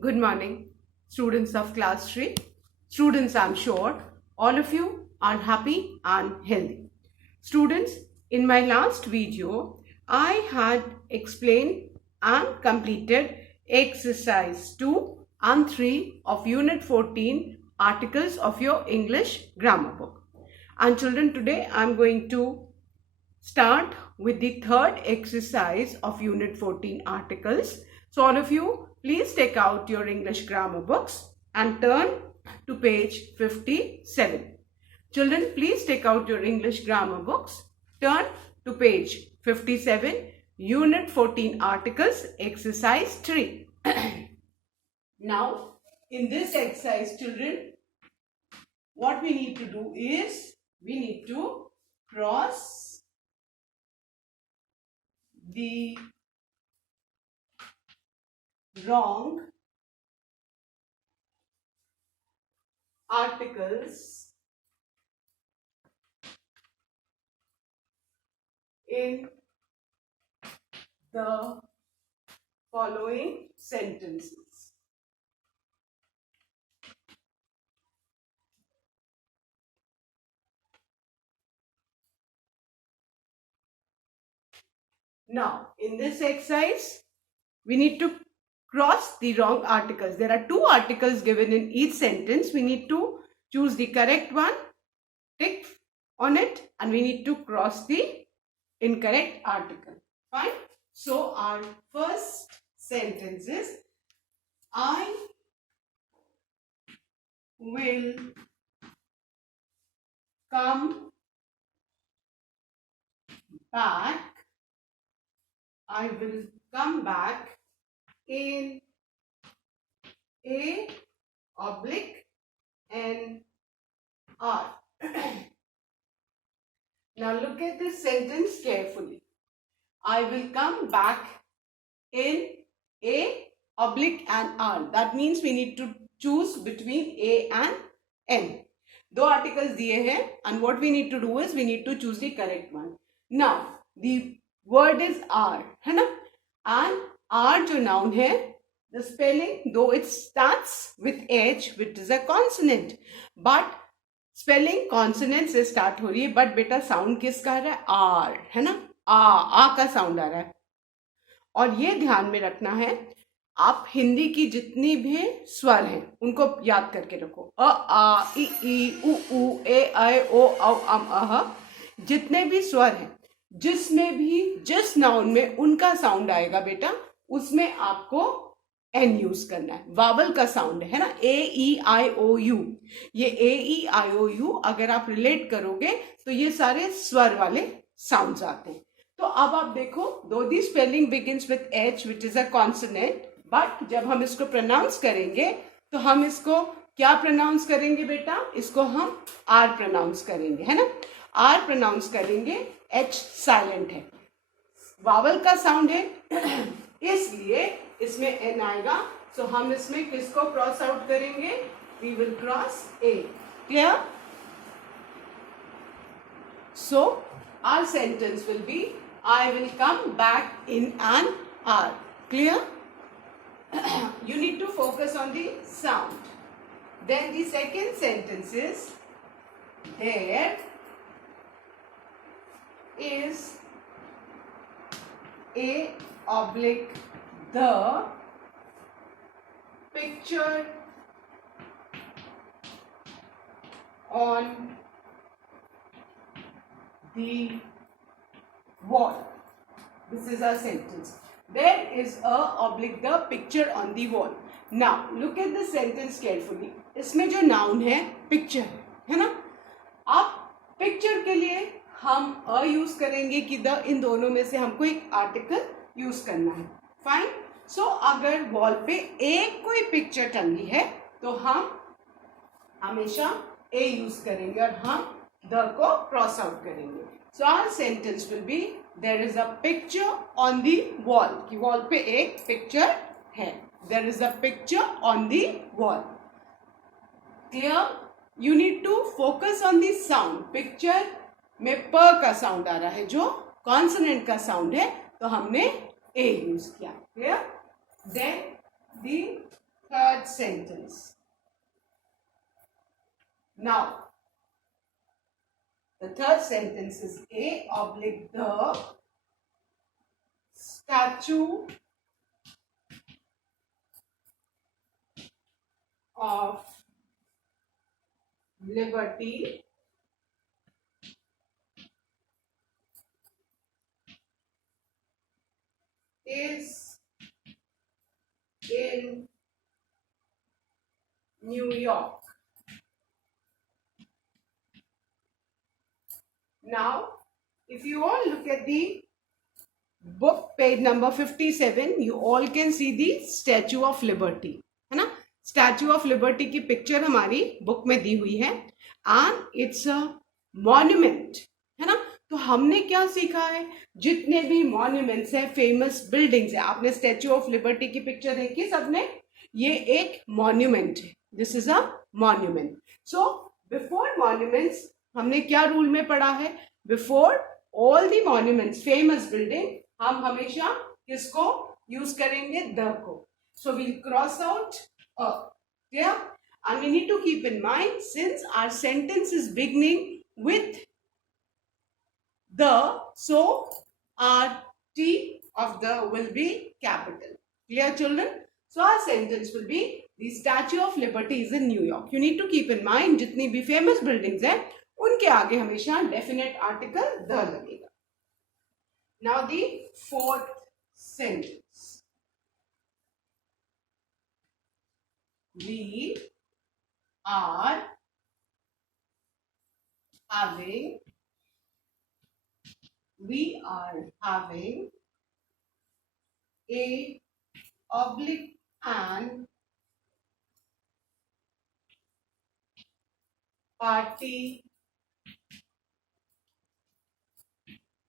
Good morning, students of class 3. Students, I'm sure all of you are happy and healthy. Students, in my last video, I had explained and completed exercise 2 and 3 of Unit 14 articles of your English grammar book. And children, today I'm going to start with the third exercise of Unit 14 articles. So all of you, please take out your English grammar books and turn to page 57. Children, please take out your English grammar books, turn to page 57, Unit 14 articles, exercise 3. Now, in this exercise, children, what we need to do is we need to cross the wrong articles in the following sentences. Now, in this exercise, we need to cross the wrong articles. There are two articles given in each sentence. We need to choose the correct one, tick on it, and we need to cross the incorrect article. Fine. So, our first sentence is, I will come back. I will come back in A oblique N R. Now look at this sentence carefully. I will come back in A oblique and R. That means we need to choose between A and N. दो articles दिए हैं and what we need to do is we need to choose the correct one. Now the word is R, है ना? And R जो noun है, the spelling, though it starts with H, which is a consonant, but spelling consonant से स्टार्ट हो रही है, बट बेटा साउंड किसका आ रहा है? आर, है ना? आ का साउंड आ रहा है. और ये ध्यान में रखना है, आप हिंदी की जितनी भी स्वर हैं उनको याद करके रखो. अ आ इ उ ऊ ए ऐ ओ औ अम अह, जितने भी स्वर हैं, जिसमें भी जिस नाउन में उनका साउंड आएगा बेटा, उसमें आपको एन यूज करना है. वावल का साउंड है ना, ए ई आई ओ यू. ये ए ई आई ओ यू अगर आप रिलेट करोगे तो ये सारे स्वर वाले साउंड्स आते हैं. तो अब आप देखो, दो the spelling begins with H which is a consonant, but जब हम इसको प्रोनाउंस करेंगे तो हम इसको क्या प्रोनाउंस करेंगे बेटा? इसको हम आर प्रोनाउंस करेंगे, है ना? आर प्रोनाउंस करेंगे, एच साइलेंट है, वावल का साउंड है, इसलिए इसमें एन आएगा. सो हम इसमें किसको क्रॉस आउट करेंगे? We will cross a. Clear? So our sentence will be, I will come back in an hour. Clear? You need to focus on the sound. Then the second sentence is, there is A oblique the picture on the wall. This is our sentence. There is a oblique the picture on the wall. Now look at the sentence carefully. इसमें जो noun है picture है ना? अब picture के लिए हम अ यूज करेंगे कि द, इन दोनों में से हमको एक आर्टिकल यूज करना है. फाइन. सो अगर वॉल पे एक कोई पिक्चर टंगी है तो हम हमेशा ए यूज करेंगे और हम द को क्रॉस आउट करेंगे. So our sentence will be, there is a picture on the wall. कि वॉल पे एक पिक्चर है. There is a picture on the wall. Clear? You need to focus on the sound. Picture में प का साउंड आ रहा है जो कॉन्सोनेंट का साउंड है, तो हमने ए यूज किया. Clear? Then the third sentence. Now, the third sentence is A oblique the Statue of Liberty is in New York. Now, if you all look at the book page number 57, you all can see the Statue of Liberty, है ना? Statue of Liberty की पिक्चर हमारी बुक में दी हुई है and it's a monument, है ना? तो हमने क्या सीखा है? जितने भी मॉन्यूमेंट्स है, फेमस बिल्डिंग्स है, आपने स्टैच्यू ऑफ लिबर्टी की पिक्चर देखी सबने? ये एक मॉन्यूमेंट है. This is a monument. So before monuments हमने क्या रूल में पढ़ा है? Before all the monuments, famous building, हम हमेशा किसको यूज करेंगे? द को. So we'll cross out a. Clear? And we need to keep in mind, since our sentence is beginning with the, so our T of the will be capital. Clear, children? So our sentence will be, the Statue of Liberty is in New York. You need to keep in mind, जितनी भी famous buildings हैं, उनके आगे हमेशा definite article the लगेगा. Now the fourth sentence. We are having a oblique and party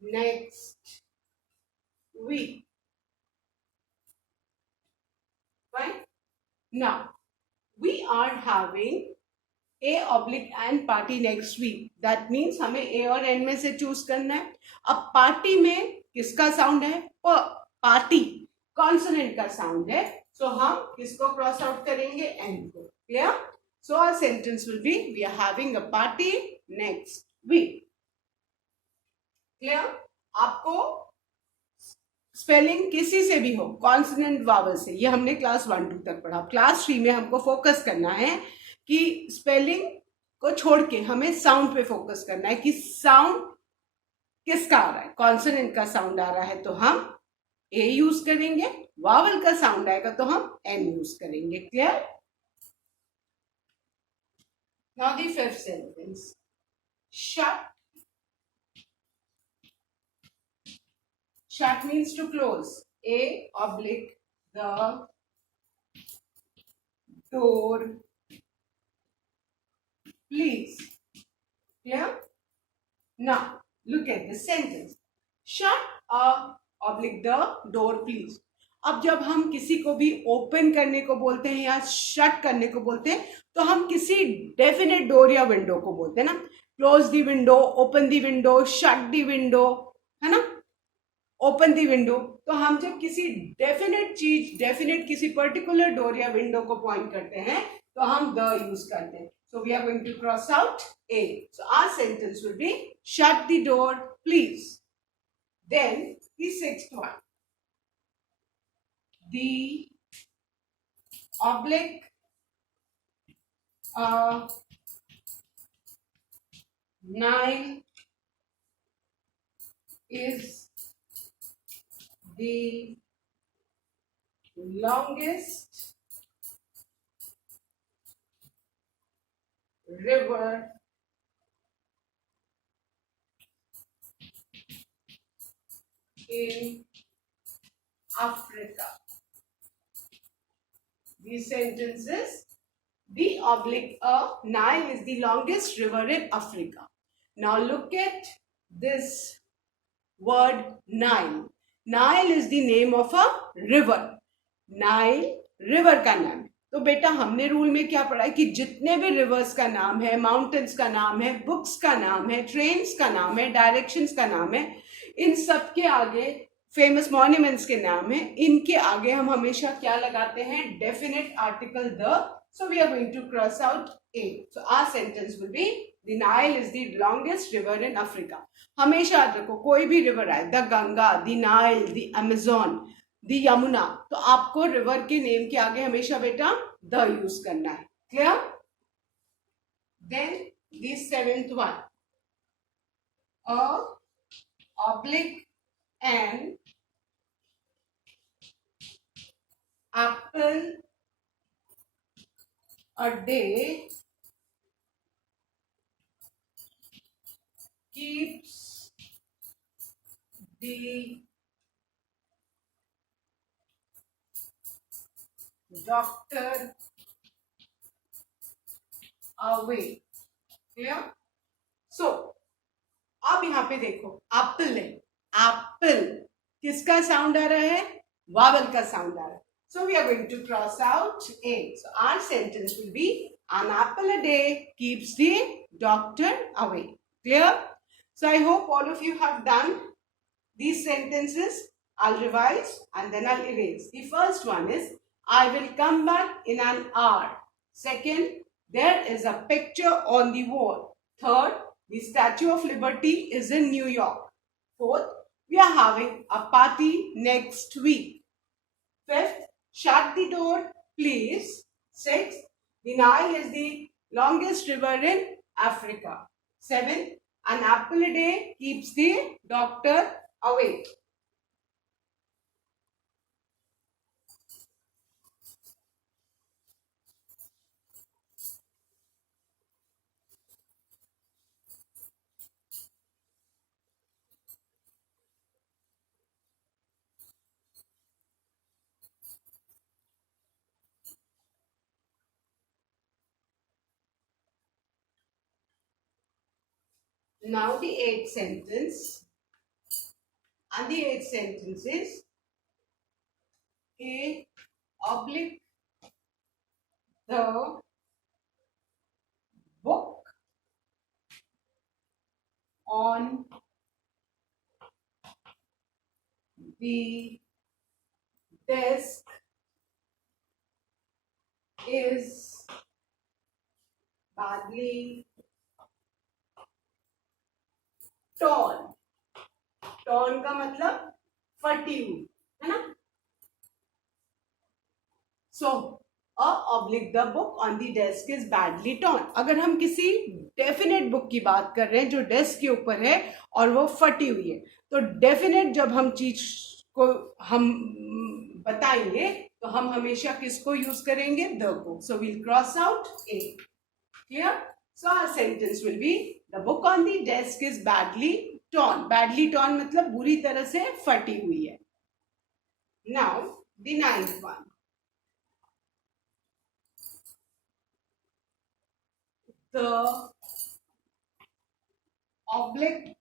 next week. Right? Now, we are having A oblique and party next week. That means हमें A और N में से चूज करना है. अब पार्टी में किसका साउंड है? पार्टी कॉन्सोनेंट का साउंड है. सो हम किसको क्रॉस आउट करेंगे? N को. Clear? So our sentence will be, we are having a party next week. Clear? आपको स्पेलिंग किसी से भी हो, कॉन्सोनेंट वावल से, ये हमने क्लास 1-2 तक पढ़ा. क्लास 3 में हमको फोकस करना है कि स्पेलिंग को छोड़ के हमें साउंड पे फोकस करना है कि साउंड किसका आ रहा है. कॉन्सोनेंट का साउंड आ रहा है तो हम ए यूज करेंगे, वावल का साउंड आएगा तो हम एन यूज करेंगे. Clear? Now the fifth sentence. Shut. Shut means to close. A oblique the door, please. Clear? Now, look at the sentence. Shut oblique the door, please. अब जब हम किसी को भी ओपन करने को बोलते हैं या शट करने को बोलते हैं तो हम किसी डेफिनेट डोर या विंडो को बोलते हैं ना. Close the window, open the window, shut the window, है ना. Open the window. तो हम जब किसी डेफिनेट चीज, डेफिनेट किसी पर्टिकुलर डोर या विंडो को पॉइंट करते हैं तो हम द यूज करते हैं. So we are going to cross out a. So our sentence will be shut the door please. Then the sixth one. द oblique Nile is the longest river in Africa. The sentence is, the oblique Nile is the longest river in Africa. Now look at this word Nile. Nile is the name of a river. Nile river का नाम है. तो बेटा हमने रूल में क्या पढ़ा है कि जितने भी रिवर्स का नाम है, माउंटेन्स का नाम है, बुक्स का नाम है, ट्रेन्स का नाम है, डायरेक्शंस का नाम है, इन सब के आगे फेमस मॉन्यूमेंट्स के नाम है, इनके आगे हम हमेशा क्या लगाते हैं? Definite article the. So we are going to cross out a. So our sentence will be the Nile is the longest river in Africa. हमेशा याद रखो, कोई भी रिवर आए, the Ganga, the Nile, the Amazon, the Yamuna, तो आपको रिवर के name के आगे हमेशा बेटा द यूज करना है. Clear? Then the seventh one, a oblique and apple a day keeps the doctor away. Clear? So अब यहाँ पे देखो, एप्पल है, एप्पल किसका साउंड आ रहा है? वावल का साउंड आ रहा है. So we are going to cross out A. So our sentence will be, an apple a day keeps the doctor away. Clear? So I hope all of you have done these sentences. I'll revise and then I'll erase. The first one is, I will come back in an hour. Second, there is a picture on the wall. Third, the Statue of Liberty is in New York. Fourth, we are having a party next week. Fifth, shut the door, please. Sixth, the Nile is the longest river in Africa. Seventh, an apple a day keeps the doctor away. Now the eighth sentence, and the eighth sentence is, A oblique the book on the desk is badly torn. Torn का मतलब फटी हुई, है ना? So a oblique the book on the desk is badly torn. अगर हम किसी definite book की बात कर रहे हैं जो डेस्क के ऊपर है और वो फटी हुई है, तो डेफिनेट जब हम चीज को हम बताएंगे तो हम हमेशा किसको यूज करेंगे? द को. So we'll cross out a. Clear? So our sentence will be, the book on the desk is badly torn. Badly torn मतलब बुरी तरह से फटी हुई है. Now the ninth one, the oblique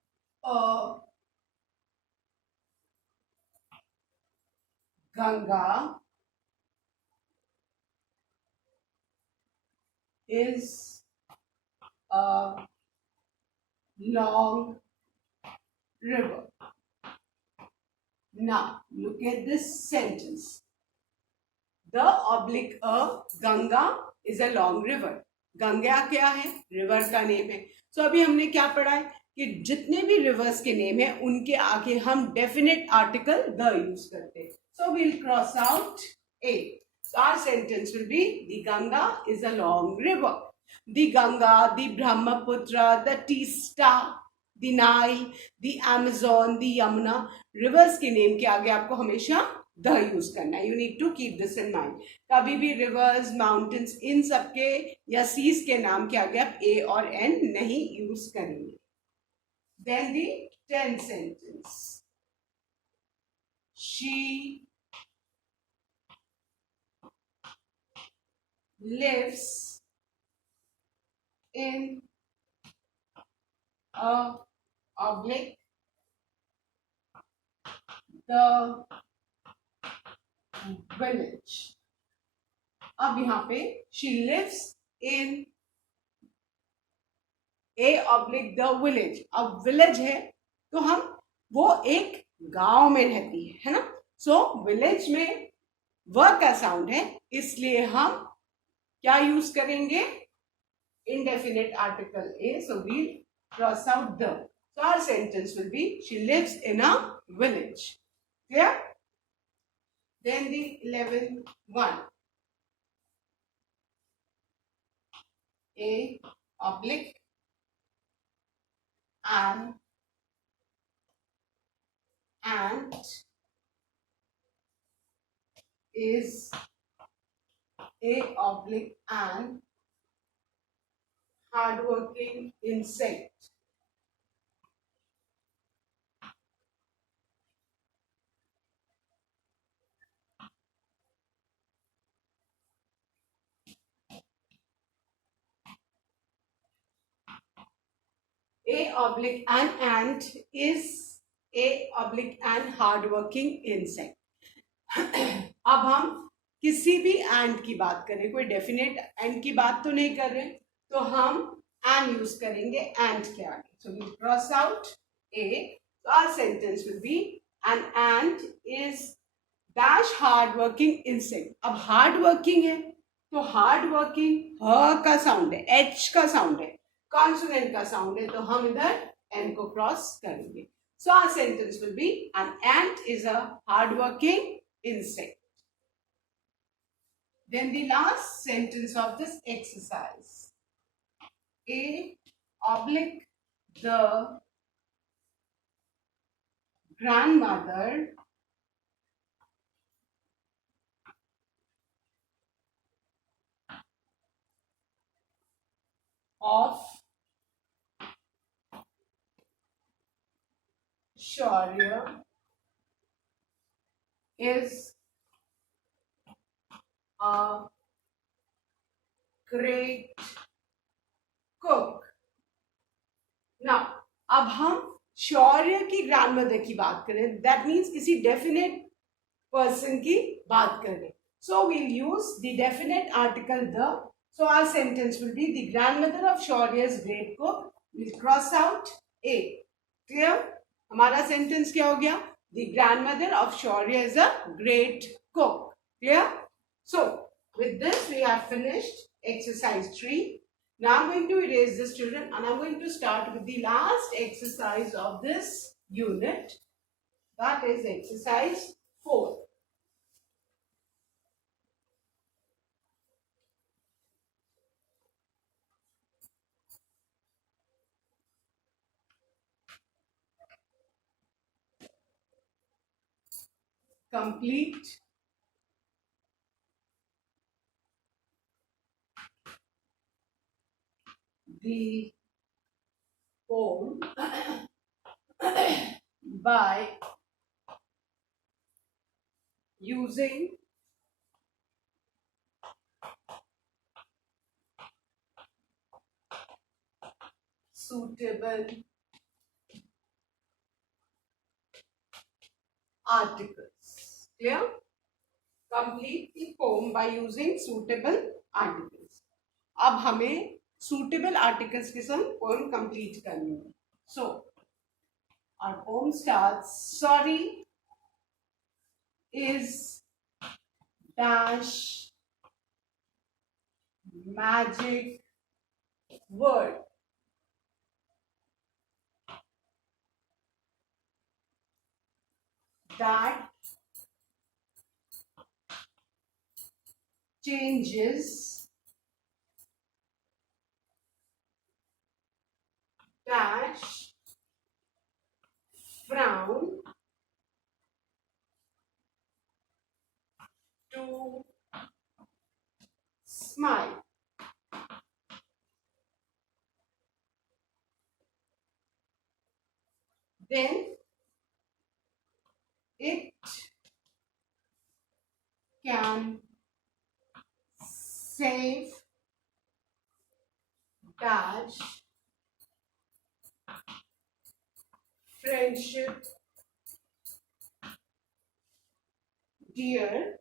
Ganga is a long river. Now look at this sentence. The oblique Ganga is a long river. Ganga क्या है? रिवर का नेम है. सो अभी हमने क्या पढ़ा है कि जितने भी रिवर्स के नेम है उनके आगे हम डेफिनेट आर्टिकल द यूज करते हैं. So we'll cross out a. So our sentence will be, the Ganga is a long river. The Ganga, the Brahmaputra, the Teesta, the Nile, the Amazon, the Yamuna, rivers के नेम के आगे आपको हमेशा द यूज करना है. You need to keep this in mind. कभी भी reverse, mountains, इन सबके या सीज के नाम के आगे आप ए और एन नहीं यूज करेंगे. Then the 10th sentence, she lives in a oblique the village. अब यहाँ पे she lives in a oblique the village. अब village है तो हम वो एक गांव में रहती है ना. सो विलेज में व का साउंड है, इसलिए हम क्या यूज करेंगे, indefinite article a, so we'll cross out the. So our sentence will be she lives in a village. Clear? Then the 11 one. A oblique an ant is a oblique an hardworking insect. A oblique an ant is a oblique an hardworking insect. अब हम किसी भी एंड की बात करें, कोई definite and की बात तो नहीं कर रहे, तो हम एंड यूज करेंगे एंड के आगे. So we cross out a. So our sentence will be an ant is dash hard working insect. अब हार्ड वर्किंग है तो हार्ड वर्किंग ह का साउंड है, एच का साउंड है, कॉन्सोनेंट का साउंड है, तो हम इधर एन को क्रॉस करेंगे. So our sentence will be an ant is a hard working insect. Then the last sentence of this exercise. A oblique the grandmother of Shaurya is a great cook. Now, अब हम शौर्य की ग्रैंडमदर की बात करें, दैट मीन्स किसी definite person की बात करें. So we'll use the definite article the. So our sentence will be the grandmother of Shaurya is great cook. We'll cross out A. Clear? हमारा sentence क्या हो गया? The grandmother of Shaurya is a great cook. Clear? So with this we have finished exercise 3. Now I'm going to erase this, children, and I'm going to start with the last exercise of this unit. That is exercise 4. Complete the poem by using suitable articles. Clear? Complete the poem by using suitable articles. अब हमें suitable articles के संग poem complete करनी है. So our poem starts. Sorry is dash magic word. That changes dash frown to smile. Then it can save dash friendship dear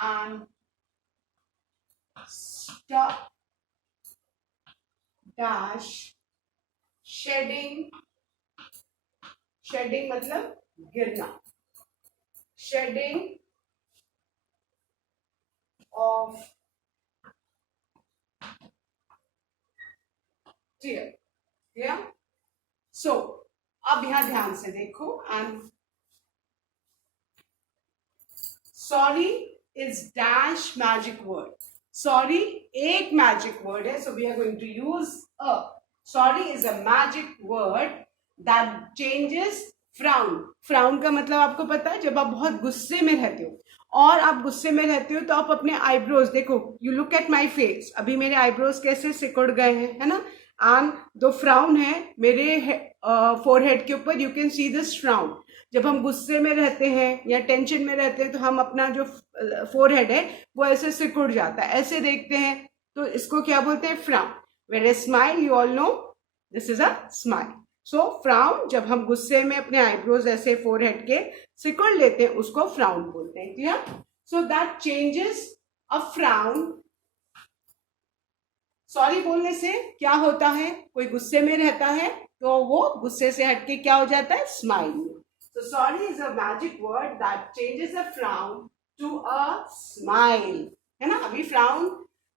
and stop dash shedding, shedding मतलब गिरना, shedding of tear. Yeah. So अब यहां ध्यान से देखो, and sorry is dash magic word. Sorry एक magic word है, so we are going to use a. Sorry is a magic word that changes frown. Frown का मतलब आपको पता है, जब आप बहुत गुस्से में रहते हो, और आप गुस्से में रहते हो तो आप अपने आईब्रोज देखो, you look at my face, अभी मेरे आईब्रोज कैसे सिकुड़ गए हैं, है ना. एंड दो फ्राउन है मेरे फोरहेड के ऊपर, you can see this frown. जब हम गुस्से में रहते हैं या टेंशन में रहते हैं तो हम अपना जो फोरहेड है वो ऐसे सिकुड़ जाता है, ऐसे देखते हैं, तो इसको क्या बोलते हैं, frown. Wear a smile, you all know this is a smile. So frown, जब हम गुस्से में अपने आईब्रोज ऐसे फोरहेड के सिकुड़ लेते हैं, उसको फ्राउन बोलते हैं. Clear. So that changes a frown. Sorry बोलने से क्या होता है, कोई गुस्से में रहता है तो वो गुस्से से हटके क्या हो जाता है, स्माइल में. So sorry is a magic word that changes a frown to a smile. है ना. अभी frown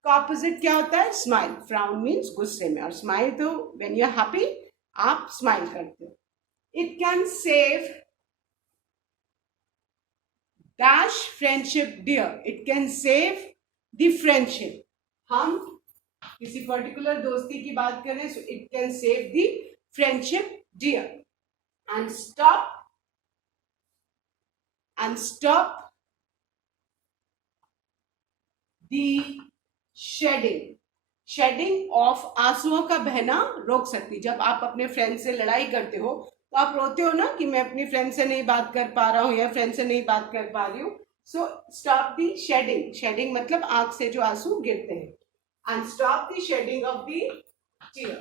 का opposite क्या होता है, smile. Frown means गुस्से में, और smile तो when you are happy आप smile करते हो. It can save dash friendship dear. It can save the friendship. हम किसी particular दोस्ती की बात करें, so it can save the friendship dear. And stop the shedding. Shedding of, आंसुओं का बहना रोक सकती. जब आप अपने फ्रेंड से लड़ाई करते हो तो आप रोते हो ना कि मैं अपनी फ्रेंड से नहीं बात कर पा रहा हूँ या फ्रेंड से नहीं बात कर पा रही हूँ. So stop the shedding. Shedding मतलब आंख से जो आंसू गिरते हैं. And stop the shedding of the tear.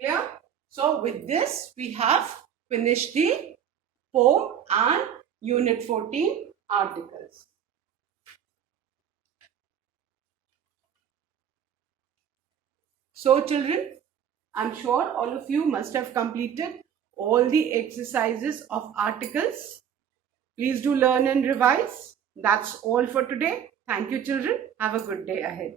Clear. So with this we have finished the poem and Unit 14 articles. So children, I'm sure all of you must have completed all the exercises of articles. Please do learn and revise. That's all for today. Thank you children. Have a good day ahead.